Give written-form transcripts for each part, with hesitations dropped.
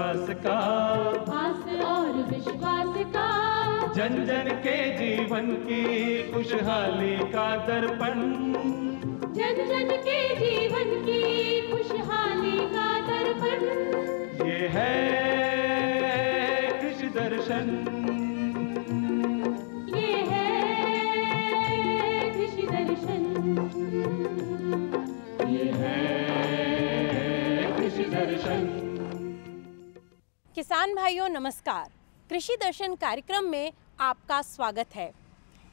विकास का, आस और विश्वास का, जन जन के जीवन की खुशहाली का दर्पण, जन जन के जीवन की खुशहाली का दर्पण। ये है कृषि दर्शन, ये है कृषि दर्शन, ये है कृषि दर्शन। किसान भाइयों नमस्कार। कृषि दर्शन कार्यक्रम में आपका स्वागत है।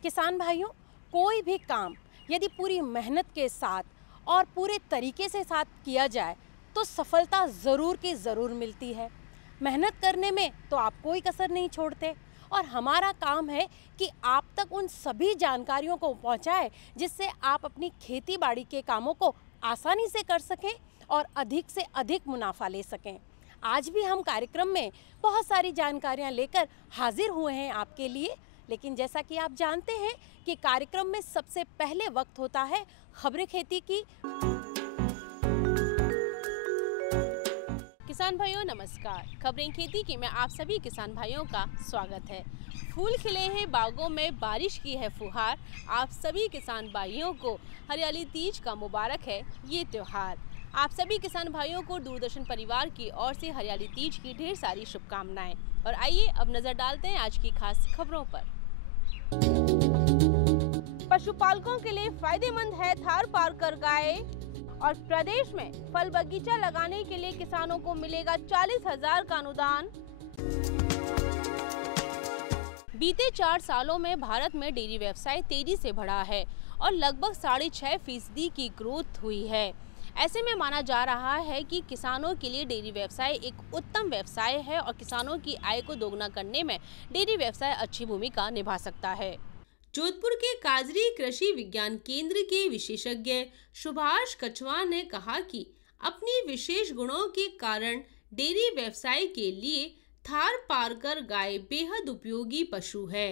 किसान भाइयों, कोई भी काम यदि पूरी मेहनत के साथ और पूरे तरीके से साथ किया जाए तो सफलता ज़रूर की ज़रूर मिलती है। मेहनत करने में तो आप कोई कसर नहीं छोड़ते और हमारा काम है कि आप तक उन सभी जानकारियों को पहुंचाए जिससे आप अपनी खेती बाड़ी के कामों को आसानी से कर सकें और अधिक से अधिक मुनाफा ले सकें। आज भी हम कार्यक्रम में बहुत सारी जानकारियां लेकर हाजिर हुए हैं आपके लिए, लेकिन जैसा कि आप जानते हैं कि कार्यक्रम में सबसे पहले वक्त होता है खबरें खेती की। किसान भाइयों नमस्कार। खबरें खेती की में आप सभी किसान भाइयों का स्वागत है। फूल खिले हैं बागों में, बारिश की है फुहार। आप सभी किसान भाइयों को हरियाली तीज का मुबारक है ये त्योहार। आप सभी किसान भाइयों को दूरदर्शन परिवार की ओर से हरियाली तीज की ढेर सारी शुभकामनाएं। और आइए अब नजर डालते हैं आज की खास खबरों पर। पशुपालकों के लिए फायदेमंद है थार पारकर गाय। और प्रदेश में फल बगीचा लगाने के लिए किसानों को मिलेगा 40,000 का अनुदान। बीते 4 सालों में भारत में डेयरी व्यवसाय तेजी से बढ़ा है और लगभग 6.5% की ग्रोथ हुई है। ऐसे में माना जा रहा है कि किसानों के लिए डेयरी व्यवसाय एक उत्तम व्यवसाय है और किसानों की आय को दोगुना करने में डेयरी व्यवसाय अच्छी भूमिका निभा सकता है। जोधपुर के काजरी कृषि विज्ञान केंद्र के विशेषज्ञ सुभाष कछवाह ने कहा कि अपनी विशेष गुणों के कारण डेयरी व्यवसाय के लिए थार पारकर गाय बेहद उपयोगी पशु है।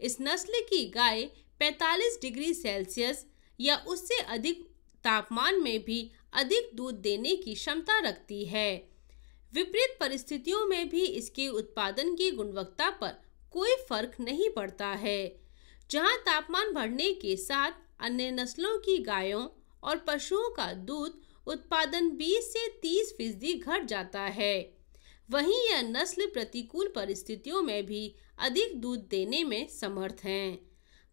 इस नस्ल की गाय 45 डिग्री सेल्सियस या उससे अधिक तापमान में भी अधिक दूध देने की क्षमता रखती है। विपरीत परिस्थितियों में भी इसके उत्पादन की गुणवत्ता पर कोई फर्क नहीं पड़ता है। जहां तापमान बढ़ने के साथ अन्य नस्लों की गायों और पशुओं का दूध उत्पादन 20 से 30% घट जाता है, वहीं यह नस्ल प्रतिकूल परिस्थितियों में भी अधिक दूध देने में समर्थ हैं।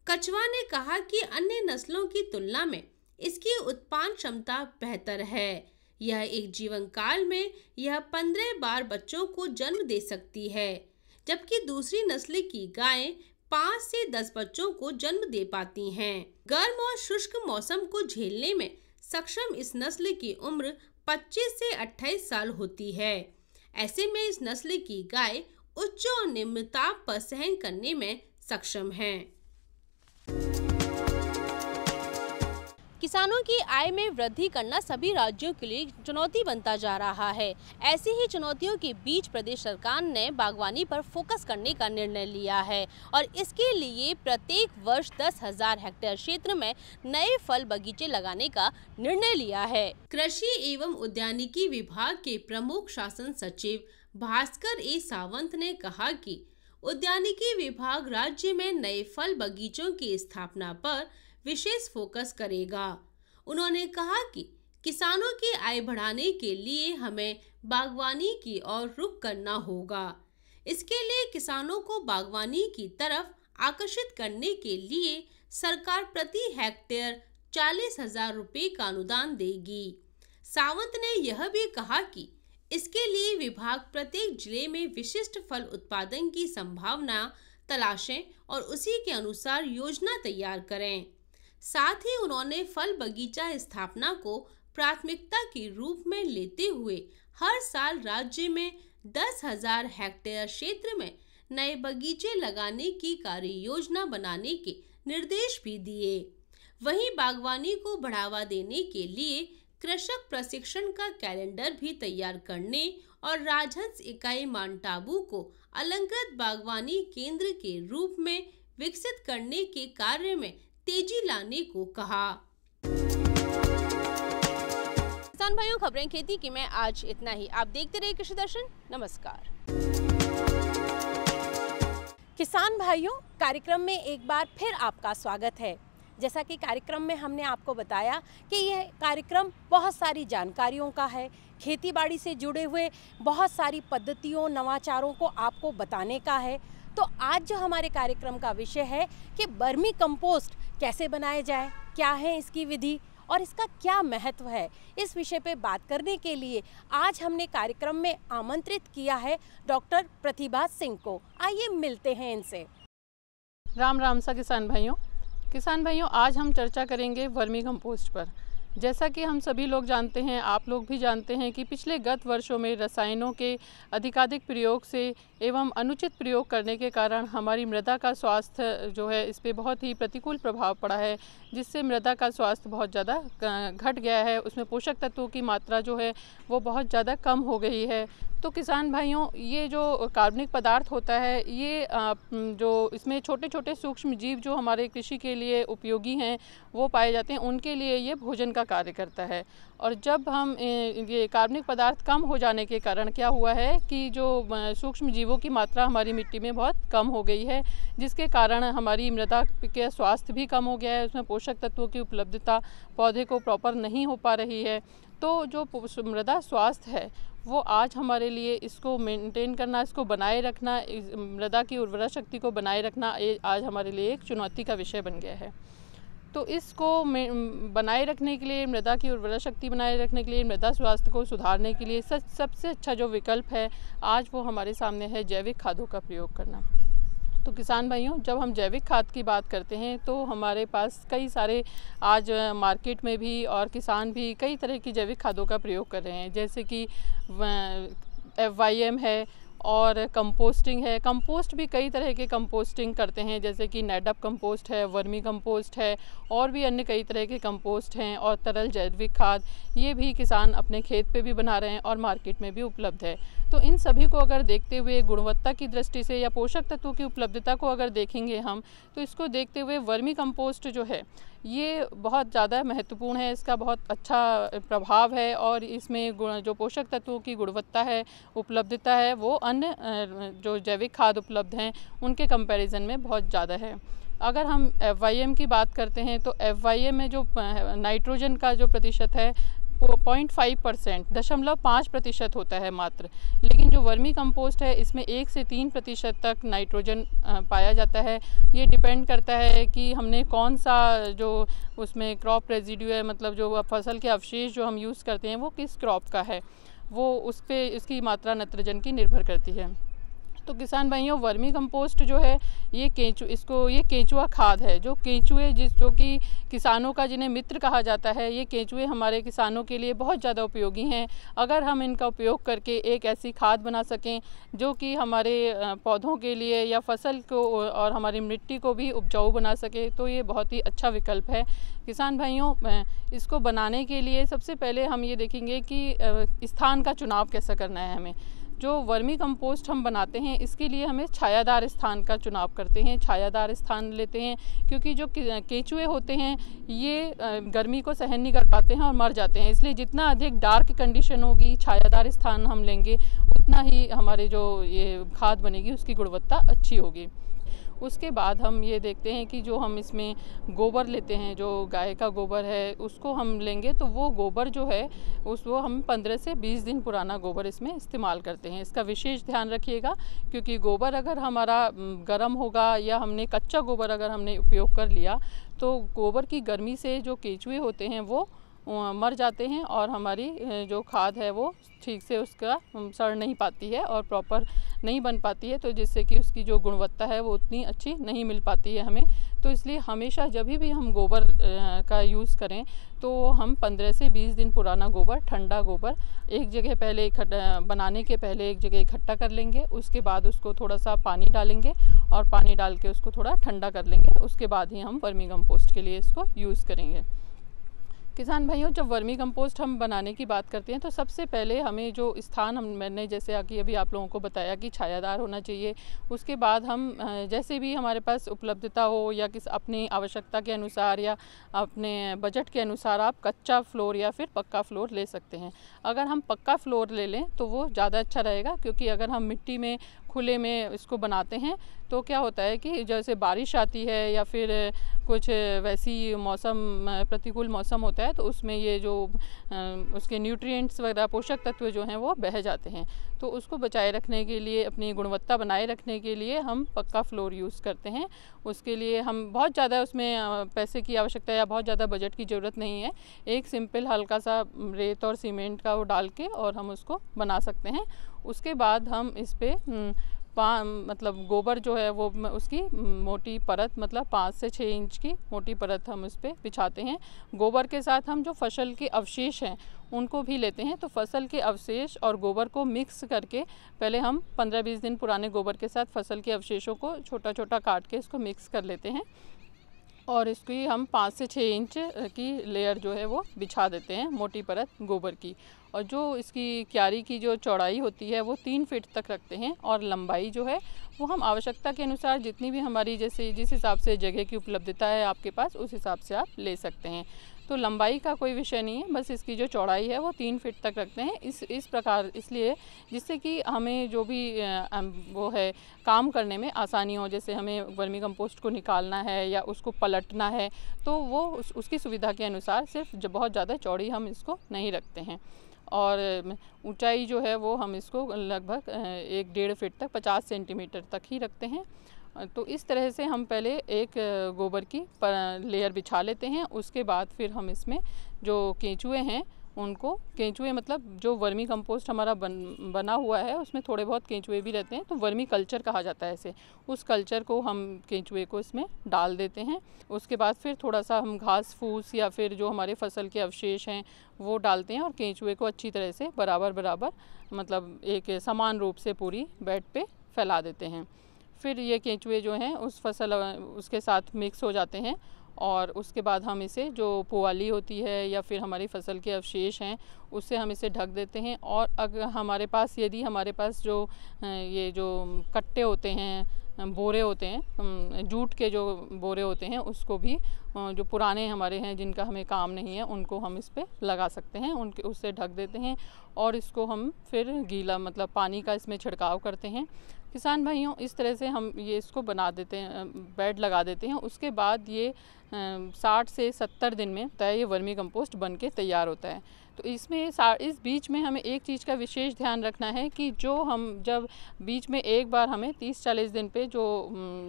कछवाह ने कहा कि अन्य नस्लों की तुलना में इसकी उत्पादन क्षमता बेहतर है। यह एक जीवन काल में यह 15 बार बच्चों को जन्म दे सकती है, जबकि दूसरी नस्ल की गायें 5 से 10 बच्चों को जन्म दे पाती हैं। गर्म और शुष्क मौसम को झेलने में सक्षम इस नस्ल की उम्र 25 से 28 साल होती है। ऐसे में इस नस्ल की गाय उच्च और निम्न ताप पर सहन करने में सक्षम है। किसानों की आय में वृद्धि करना सभी राज्यों के लिए चुनौती बनता जा रहा है। ऐसी ही चुनौतियों के बीच प्रदेश सरकार ने बागवानी पर फोकस करने का निर्णय लिया है और इसके लिए प्रत्येक वर्ष 10,000 हेक्टेयर क्षेत्र में नए फल बगीचे लगाने का निर्णय लिया है। कृषि एवं उद्यानिकी विभाग के प्रमुख शासन सचिव भास्कर ए सावंत ने कहा कि उद्यानिकी विभाग राज्य में नए फल बगीचों की स्थापना पर विशेष फोकस करेगा। उन्होंने कहा कि किसानों की आय बढ़ाने के लिए हमें बागवानी की ओर रुख करना होगा। इसके लिए किसानों को बागवानी की तरफ आकर्षित करने के लिए सरकार प्रति हेक्टेयर 40,000 रुपये का अनुदान देगी। सावंत ने यह भी कहा कि इसके लिए विभाग प्रत्येक जिले में विशिष्ट फल उत्पादन की संभावना तलाशें और उसी के अनुसार योजना तैयार करें। साथ ही उन्होंने फल बगीचा स्थापना को प्राथमिकता के रूप में लेते हुए हर साल राज्य में 10,000 हेक्टेयर क्षेत्र में नए बगीचे लगाने की कार्य योजना बनाने के निर्देश भी दिए। वहीं बागवानी को बढ़ावा देने के लिए कृषक प्रशिक्षण का कैलेंडर भी तैयार करने और राजहंस इकाई माउंट आबू को अलंकृत बागवानी केंद्र के रूप में विकसित करने के कार्य में तेजी लाने को कहा। किसान भाइयों, खबरें खेती की में आज इतना ही। आप देखते रहिए कृषि दर्शन। नमस्कार। किसान भाइयों, कार्यक्रम में एक बार फिर आपका स्वागत है। जैसा कि कार्यक्रम में हमने आपको बताया कि यह कार्यक्रम बहुत सारी जानकारियों का है, खेतीबाड़ी से जुड़े हुए बहुत सारी पद्धतियों, नवाचारों को आपको बताने का है। तो आज जो हमारे कार्यक्रम का विषय है कि वर्मी कंपोस्ट कैसे बनाया जाए, क्या है इसकी विधि और इसका क्या महत्व है, इस विषय पे बात करने के लिए आज हमने कार्यक्रम में आमंत्रित किया है डॉक्टर प्रतिभा सिंह को। आइए मिलते हैं इनसे। राम राम सा किसान भाइयों, आज हम चर्चा करेंगे वर्मी कंपोस्ट पर। जैसा कि हम सभी लोग जानते हैं, आप लोग भी जानते हैं कि पिछले गत वर्षों में रसायनों के अधिकाधिक प्रयोग से एवं अनुचित प्रयोग करने के कारण हमारी मृदा का स्वास्थ्य जो है इस पे बहुत ही प्रतिकूल प्रभाव पड़ा है, जिससे मृदा का स्वास्थ्य बहुत ज़्यादा घट गया है। उसमें पोषक तत्वों की मात्रा जो है वो बहुत ज़्यादा कम हो गई है। तो किसान भाइयों, ये जो कार्बनिक पदार्थ होता है, ये जो इसमें छोटे छोटे सूक्ष्म जीव जो हमारे कृषि के लिए उपयोगी हैं वो पाए जाते हैं, उनके लिए ये भोजन का कार्य करता है। और जब हम ये कार्बनिक पदार्थ कम हो जाने के कारण क्या हुआ है कि जो सूक्ष्म जीवों की मात्रा हमारी मिट्टी में बहुत कम हो गई है, जिसके कारण हमारी मृदा के स्वास्थ्य भी कम हो गया है। उसमें पोषक तत्वों की उपलब्धता पौधे को प्रॉपर नहीं हो पा रही है। तो जो मृदा स्वास्थ्य है वो आज हमारे लिए इसको मेंटेन करना, इसको बनाए रखना, मृदा की उर्वरा शक्ति को बनाए रखना आज हमारे लिए एक चुनौती का विषय बन गया है। तो इसको बनाए रखने के लिए, मृदा की उर्वरा शक्ति बनाए रखने के लिए, मृदा स्वास्थ्य को सुधारने के लिए सबसे अच्छा जो विकल्प है आज वो हमारे सामने है जैविक खादों का प्रयोग करना। तो किसान भाइयों, जब हम जैविक खाद की बात करते हैं तो हमारे पास कई सारे आज मार्केट में भी और किसान भी कई तरह की जैविक खादों का प्रयोग कर रहे हैं, जैसे कि FYM है और कंपोस्टिंग है। कंपोस्ट भी कई तरह के कंपोस्टिंग करते हैं, जैसे कि नेडअप कंपोस्ट है, वर्मी कंपोस्ट है और भी अन्य कई तरह के कंपोस्ट हैं। और तरल जैविक खाद ये भी किसान अपने खेत पे भी बना रहे हैं और मार्केट में भी उपलब्ध है। तो इन सभी को अगर देखते हुए गुणवत्ता की दृष्टि से या पोषक तत्वों की उपलब्धता को अगर देखेंगे हम, तो इसको देखते हुए वर्मी कंपोस्ट जो है ये बहुत ज़्यादा महत्वपूर्ण है। इसका बहुत अच्छा प्रभाव है और इसमें जो पोषक तत्वों की गुणवत्ता है, उपलब्धता है, वो अन्य जो जैविक खाद उपलब्ध हैं उनके कंपैरिजन में बहुत ज़्यादा है। अगर हम FYM की बात करते हैं तो FYM में जो नाइट्रोजन का जो प्रतिशत है वो 0.5%, 0.5% होता है मात्र। लेकिन जो वर्मी कंपोस्ट है इसमें 1 से 3% तक नाइट्रोजन पाया जाता है। ये डिपेंड करता है कि हमने कौन सा जो उसमें क्रॉप रेजिड्यू है, मतलब जो फसल के अवशेष जो हम यूज़ करते हैं वो किस क्रॉप का है, वो उस पे इसकी मात्रा नाइट्रोजन की निर्भर करती है। तो किसान भाइयों, वर्मी कंपोस्ट जो है ये केंचुआ खाद है। जो केंचुए जो कि किसानों का जिन्हें मित्र कहा जाता है, ये केंचुए हमारे किसानों के लिए बहुत ज़्यादा उपयोगी हैं। अगर हम इनका उपयोग करके एक ऐसी खाद बना सकें जो कि हमारे पौधों के लिए या फसल को और हमारी मिट्टी को भी उपजाऊ बना सके, तो ये बहुत ही अच्छा विकल्प है। किसान भाइयों, इसको बनाने के लिए सबसे पहले हम ये देखेंगे कि स्थान का चुनाव कैसा करना है हमें। जो वर्मी कंपोस्ट हम बनाते हैं इसके लिए हमें छायादार स्थान का चुनाव करते हैं, छायादार स्थान लेते हैं, क्योंकि जो केंचुए होते हैं ये गर्मी को सहन नहीं कर पाते हैं और मर जाते हैं। इसलिए जितना अधिक डार्क कंडीशन होगी, छायादार स्थान हम लेंगे, उतना ही हमारे जो ये खाद बनेगी उसकी गुणवत्ता अच्छी होगी। उसके बाद हम ये देखते हैं कि जो हम इसमें गोबर लेते हैं, जो गाय का गोबर है उसको हम लेंगे, तो वो गोबर जो है उसको हम 15 से 20 दिन पुराना गोबर इसमें इस्तेमाल करते हैं। इसका विशेष ध्यान रखिएगा, क्योंकि गोबर अगर हमारा गर्म होगा या हमने कच्चा गोबर अगर हमने उपयोग कर लिया तो गोबर की गर्मी से जो केंचुए होते हैं वो मर जाते हैं और हमारी जो खाद है वो ठीक से उसका सड़ नहीं पाती है और प्रॉपर नहीं बन पाती है, तो जिससे कि उसकी जो गुणवत्ता है वो उतनी अच्छी नहीं मिल पाती है हमें। तो इसलिए हमेशा जब भी हम गोबर का यूज़ करें तो हम 15 से 20 दिन पुराना गोबर, ठंडा गोबर एक जगह पहले बनाने के पहले एक जगह इकट्ठा कर लेंगे। उसके बाद उसको थोड़ा सा पानी डालेंगे और पानी डाल के उसको थोड़ा ठंडा कर लेंगे। उसके बाद ही हम वर्मी कंपोस्ट के लिए इसको यूज़ करेंगे। किसान भाइयों, जब वर्मी कंपोस्ट हम बनाने की बात करते हैं तो सबसे पहले हमें जो स्थान मैंने जैसे कि अभी आप लोगों को बताया कि छायादार होना चाहिए। उसके बाद हम जैसे भी हमारे पास उपलब्धता हो या किस अपनी आवश्यकता के अनुसार या अपने बजट के अनुसार आप कच्चा फ्लोर या फिर पक्का फ्लोर ले सकते हैं। अगर हम पक्का फ्लोर ले लें तो वो ज़्यादा अच्छा रहेगा, क्योंकि अगर हम मिट्टी में खुले में इसको बनाते हैं तो क्या होता है कि जैसे बारिश आती है या फिर कुछ वैसी मौसम प्रतिकूल मौसम होता है तो उसमें ये जो उसके न्यूट्रिएंट्स वगैरह पोषक तत्व जो हैं वो बह जाते हैं। तो उसको बचाए रखने के लिए, अपनी गुणवत्ता बनाए रखने के लिए हम पक्का फ्लोर यूज़ करते हैं। उसके लिए हम बहुत ज़्यादा उसमें पैसे की आवश्यकता या बहुत ज़्यादा बजट की ज़रूरत नहीं है। एक सिंपल हल्का सा रेत और सीमेंट का वो डाल के और हम उसको बना सकते हैं। उसके बाद हम इस पर मतलब गोबर जो है वो उसकी मोटी परत, मतलब 5 से 6 इंच की मोटी परत हम उस पर बिछाते हैं। गोबर के साथ हम जो फसल के अवशेष हैं उनको भी लेते हैं। तो फसल के अवशेष और गोबर को मिक्स करके पहले हम 15-20 दिन पुराने गोबर के साथ फसल के अवशेषों को छोटा छोटा काट के इसको मिक्स कर लेते हैं और इसकी हम 5 से 6 इंच की लेयर जो है वो बिछा देते हैं, मोटी परत गोबर की। और जो इसकी क्यारी की जो चौड़ाई होती है वो 3 फीट तक रखते हैं और लंबाई जो है वो हम आवश्यकता के अनुसार जितनी भी हमारी जैसे जिस हिसाब से जगह की उपलब्धता है आपके पास उस हिसाब से आप ले सकते हैं। तो लंबाई का कोई विषय नहीं है, बस इसकी जो चौड़ाई है वो 3 फीट तक रखते हैं। इस प्रकार इसलिए जिससे कि हमें जो भी वो है काम करने में आसानी हो। जैसे हमें वर्मी कंपोस्ट को निकालना है या उसको पलटना है तो वो उसकी सुविधा के अनुसार सिर्फ बहुत ज़्यादा चौड़ी हम इसको नहीं रखते हैं। और ऊंचाई जो है वो हम इसको लगभग 1-1.5 फीट तक 50 सेंटीमीटर तक ही रखते हैं। तो इस तरह से हम पहले एक गोबर की लेयर बिछा लेते हैं। उसके बाद फिर हम इसमें जो केंचुए हैं उनको, केंचुए मतलब जो वर्मी कंपोस्ट हमारा बना हुआ है उसमें थोड़े बहुत केंचुए भी रहते हैं, तो वर्मी कल्चर कहा जाता है इसे। उस कल्चर को हम केंचुए को इसमें डाल देते हैं। उसके बाद फिर थोड़ा सा हम घास फूस या फिर जो हमारे फसल के अवशेष हैं वो डालते हैं और केंचुए को अच्छी तरह से बराबर मतलब एक समान रूप से पूरी बेड पे फैला देते हैं। फिर ये केंचुए जो हैं उस फसल उसके साथ मिक्स हो जाते हैं और उसके बाद हम इसे जो पुआली होती है या फिर हमारी फसल के अवशेष हैं उससे हम इसे ढक देते हैं। और अगर हमारे पास यदि हमारे पास जो ये जो कट्टे होते हैं, बोरे होते हैं, जूट के जो बोरे होते हैं उसको भी जो पुराने हमारे हैं जिनका हमें काम नहीं है उनको हम इस पे लगा सकते हैं, उनके उससे ढक देते हैं और इसको हम फिर गीला मतलब पानी का इसमें छिड़काव करते हैं। किसान भाइयों, इस तरह से हम ये इसको बना देते हैं, बेड लगा देते हैं। उसके बाद ये 60 से 70 दिन में तय ये वर्मी कंपोस्ट बन के तैयार होता है। तो इसमें इस बीच में हमें एक चीज़ का विशेष ध्यान रखना है कि जो हम जब बीच में एक बार हमें 30-40 दिन पे जो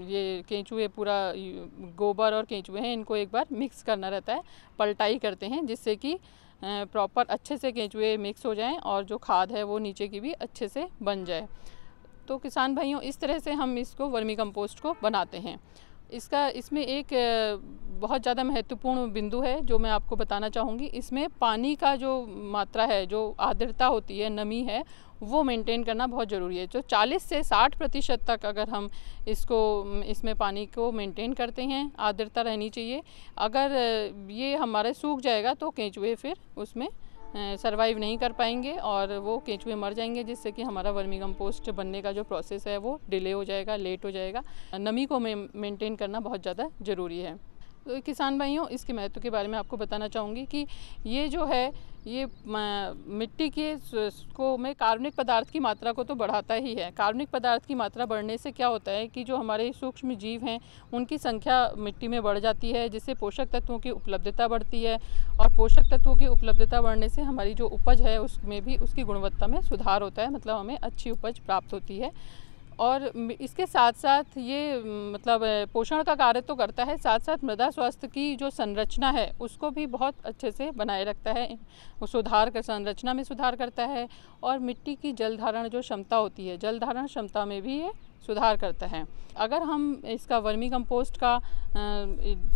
ये केंचुए पूरा गोबर और केंचुए हैं इनको एक बार मिक्स करना रहता है, पलटाई करते हैं जिससे कि प्रॉपर अच्छे से केंचुए मिक्स हो जाएं और जो खाद है वो नीचे की भी अच्छे से बन जाए। तो किसान भाइयों, इस तरह से हम इसको वर्मी कंपोस्ट को बनाते हैं। इसमें एक बहुत ज़्यादा महत्वपूर्ण बिंदु है जो मैं आपको बताना चाहूँगी। इसमें पानी का जो मात्रा है, जो आर्द्रता होती है, नमी है, वो मेंटेन करना बहुत ज़रूरी है। जो 40 से 60% तक अगर हम इसमें पानी को मेंटेन करते हैं, आर्द्रता रहनी चाहिए। अगर ये हमारे सूख जाएगा तो केंचुए फिर उसमें सरवाइव नहीं कर पाएंगे और वो केंचुए मर जाएंगे, जिससे कि हमारा वर्मी कंपोस्ट बनने का जो प्रोसेस है वो डिले हो जाएगा, लेट हो जाएगा। नमी को मेंटेन करना बहुत ज़्यादा ज़रूरी है। तो किसान भाइयों, इसके महत्व के बारे में आपको बताना चाहूँगी कि ये जो है ये मिट्टी के को में कार्बनिक पदार्थ की मात्रा को तो बढ़ाता ही है। कार्बनिक पदार्थ की मात्रा बढ़ने से क्या होता है कि जो हमारे सूक्ष्म जीव हैं उनकी संख्या मिट्टी में बढ़ जाती है, जिससे पोषक तत्वों की उपलब्धता बढ़ती है और पोषक तत्वों की उपलब्धता बढ़ने से हमारी जो उपज है उसमें भी उसकी गुणवत्ता में सुधार होता है, मतलब हमें अच्छी उपज प्राप्त होती है। और इसके साथ साथ ये मतलब पोषण का कार्य तो करता है, साथ साथ मृदा स्वास्थ्य की जो संरचना है उसको भी बहुत अच्छे से बनाए रखता है, वो संरचना में सुधार करता है और मिट्टी की जल धारण जो क्षमता होती है, जल धारण क्षमता में भी ये सुधार करता है। अगर हम इसका वर्मी कंपोस्ट का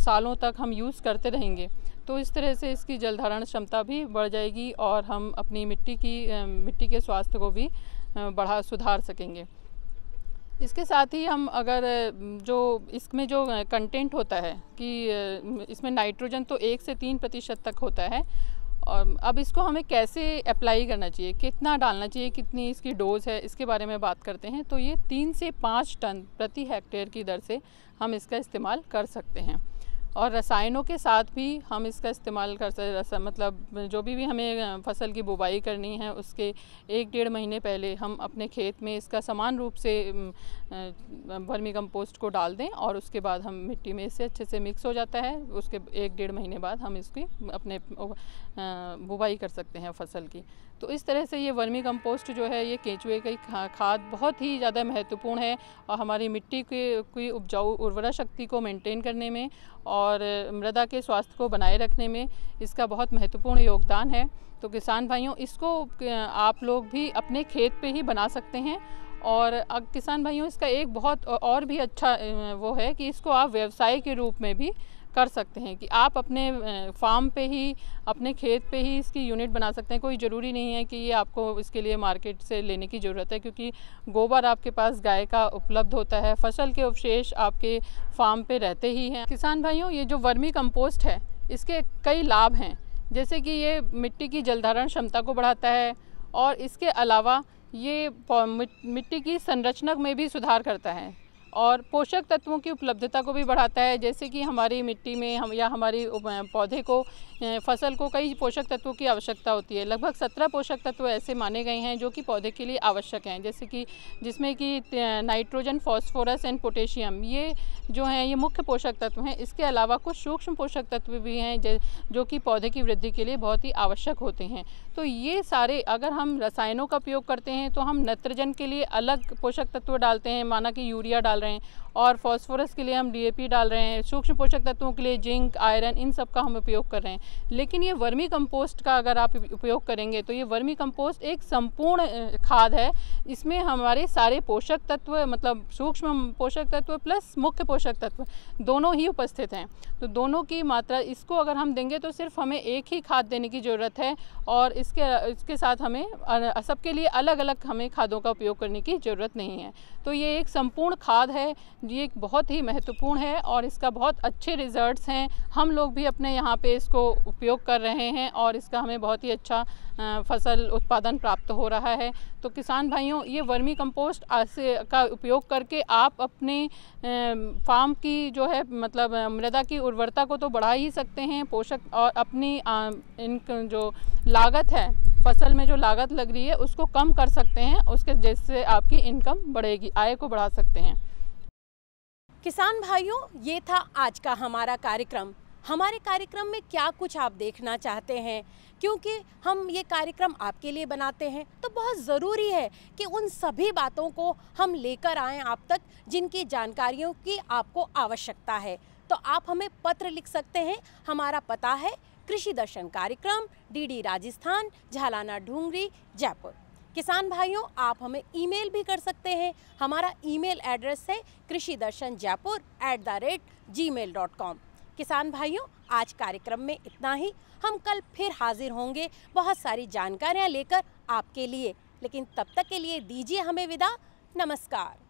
सालों तक हम यूज़ करते रहेंगे तो इस तरह से इसकी जल धारण क्षमता भी बढ़ जाएगी और हम अपनी मिट्टी के स्वास्थ्य को भी सुधार सकेंगे। इसके साथ ही हम अगर जो इसमें जो कंटेंट होता है कि इसमें नाइट्रोजन तो 1 से 3% तक होता है, और अब इसको हमें कैसे अप्लाई करना चाहिए, कितना डालना चाहिए, कितनी इसकी डोज है, इसके बारे में बात करते हैं। तो ये 3 से 5 टन प्रति हेक्टेयर की दर से हम इसका इस्तेमाल कर सकते हैं। और रसायनों के साथ भी हम इसका इस्तेमाल कर सकते, मतलब जो भी हमें फसल की बुवाई करनी है उसके 1-1.5 महीने पहले हम अपने खेत में इसका समान रूप से वर्मी कंपोस्ट को डाल दें, और उसके बाद हम मिट्टी में इससे अच्छे से मिक्स हो जाता है। उसके 1-1.5 महीने बाद हम इसकी अपने बुवाई कर सकते हैं फसल की। तो इस तरह से ये वर्मी कंपोस्ट जो है, ये केंचुए की खाद बहुत ही ज़्यादा महत्वपूर्ण है, और हमारी मिट्टी की उपजाऊ उर्वरा शक्ति को मेंटेन करने में और मृदा के स्वास्थ्य को बनाए रखने में इसका बहुत महत्वपूर्ण योगदान है। तो किसान भाइयों, इसको आप लोग भी अपने खेत पे ही बना सकते हैं। और किसान भाइयों, इसका एक बहुत और भी अच्छा वो है कि इसको आप व्यवसाय के रूप में भी कर सकते हैं, कि आप अपने फार्म पे ही, अपने खेत पे ही इसकी यूनिट बना सकते हैं। कोई ज़रूरी नहीं है कि ये आपको इसके लिए मार्केट से लेने की ज़रूरत है, क्योंकि गोबर आपके पास गाय का उपलब्ध होता है, फसल के अवशेष आपके फार्म पे रहते ही हैं। किसान भाइयों, ये जो वर्मी कंपोस्ट है, इसके कई लाभ हैं, जैसे कि ये मिट्टी की जलधारण क्षमता को बढ़ाता है, और इसके अलावा ये मिट्टी की संरचना में भी सुधार करता है, और पोषक तत्वों की उपलब्धता को भी बढ़ाता है। जैसे कि हमारी मिट्टी में या हमारी पौधे को, फसल को कई पोषक तत्वों की आवश्यकता होती है। लगभग 17 पोषक तत्व ऐसे माने गए हैं जो कि पौधे के लिए आवश्यक हैं, जैसे कि जिसमें कि नाइट्रोजन, फॉस्फोरस एंड पोटेशियम, ये जो हैं ये मुख्य पोषक तत्व हैं। इसके अलावा कुछ सूक्ष्म पोषक तत्व भी हैं जो कि पौधे की वृद्धि के लिए बहुत ही आवश्यक होते हैं। तो ये सारे, अगर हम रसायनों का उपयोग करते हैं तो हम नाइट्रोजन के लिए अलग पोषक तत्व डालते हैं, माना कि यूरिया डाल रहे हैं, और फॉस्फोरस के लिए हम DAP डाल रहे हैं, सूक्ष्म पोषक तत्वों के लिए जिंक, आयरन, इन सब का हम उपयोग कर रहे हैं। लेकिन ये वर्मी कंपोस्ट का अगर आप उपयोग करेंगे तो ये वर्मी कंपोस्ट एक संपूर्ण खाद है। इसमें हमारे सारे पोषक तत्व, मतलब सूक्ष्म पोषक तत्व प्लस मुख्य पोषक तत्व दोनों ही उपस्थित हैं। तो दोनों की मात्रा, इसको अगर हम देंगे तो सिर्फ हमें एक ही खाद देने की ज़रूरत है, और इसके साथ हमें सबके लिए अलग अलग हमें खादों का उपयोग करने की ज़रूरत नहीं है। तो ये एक संपूर्ण खाद है, ये बहुत ही महत्वपूर्ण है, और इसका बहुत अच्छे रिजल्ट्स हैं। हम लोग भी अपने यहाँ पे इसको उपयोग कर रहे हैं, और इसका हमें बहुत ही अच्छा फसल उत्पादन प्राप्त हो रहा है। तो किसान भाइयों, ये वर्मी कंपोस्ट का उपयोग करके आप अपने फार्म की जो है, मतलब मृदा की उर्वरता को तो बढ़ा ही सकते हैं, पोषक, और अपनी जो लागत है, फसल में जो लागत लग रही है उसको कम कर सकते हैं, उसके जिससे आपकी इनकम बढ़ेगी, आय को बढ़ा सकते हैं। किसान भाइयों, ये था आज का हमारा कार्यक्रम। हमारे कार्यक्रम में क्या कुछ आप देखना चाहते हैं, क्योंकि हम ये कार्यक्रम आपके लिए बनाते हैं, तो बहुत ज़रूरी है कि उन सभी बातों को हम लेकर आएँ आप तक जिनकी जानकारियों की आपको आवश्यकता है। तो आप हमें पत्र लिख सकते हैं। हमारा पता है कृषि दर्शन कार्यक्रम, DD राजस्थान, झालाना ढूंगरी, जयपुर। किसान भाइयों, आप हमें ईमेल भी कर सकते हैं। हमारा ईमेल एड्रेस है krishidarshanjaipur@gmail.com। किसान भाइयों, आज कार्यक्रम में इतना ही। हम कल फिर हाजिर होंगे बहुत सारी जानकारियाँ लेकर आपके लिए, लेकिन तब तक के लिए दीजिए हमें विदा। नमस्कार।